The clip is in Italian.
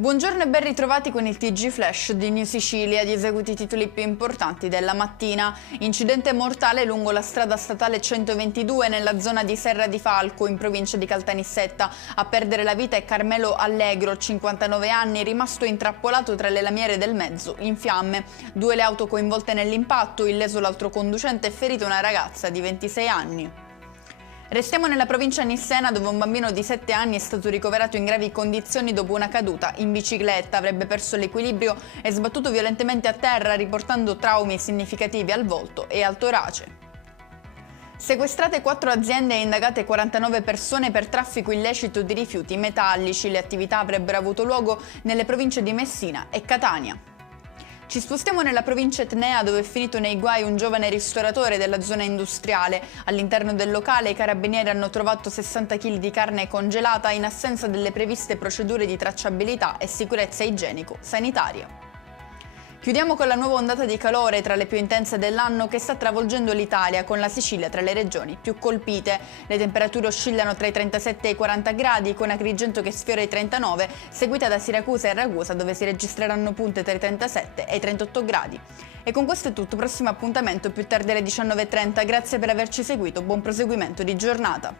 Buongiorno e ben ritrovati con il TG Flash di New Sicilia, gli eseguiti titoli più importanti della mattina. Incidente mortale lungo la strada statale 122 nella zona di Serra di Falco, in provincia di Caltanissetta. A perdere la vita è Carmelo Allegro, 59 anni, rimasto intrappolato tra le lamiere del mezzo, in fiamme. 2 le auto coinvolte nell'impatto, illeso l'altro conducente e ferito una ragazza di 26 anni. Restiamo nella provincia nissena, dove un bambino di 7 anni è stato ricoverato in gravi condizioni dopo una caduta in bicicletta. Avrebbe perso l'equilibrio e sbattuto violentemente a terra, riportando traumi significativi al volto e al torace. Sequestrate 4 aziende e indagate 49 persone per traffico illecito di rifiuti metallici. Le attività avrebbero avuto luogo nelle province di Messina e Catania. Ci spostiamo nella provincia etnea, dove è finito nei guai un giovane ristoratore della zona industriale. All'interno del locale i carabinieri hanno trovato 60 kg di carne congelata in assenza delle previste procedure di tracciabilità e sicurezza igienico-sanitaria. Chiudiamo con la nuova ondata di calore, tra le più intense dell'anno, che sta travolgendo l'Italia, con la Sicilia tra le regioni più colpite. Le temperature oscillano tra i 37 e i 40 gradi, con Agrigento che sfiora i 39, seguita da Siracusa e Ragusa, dove si registreranno punte tra i 37 e i 38 gradi. E con questo è tutto, prossimo appuntamento più tardi alle 19:30. Grazie per averci seguito, buon proseguimento di giornata.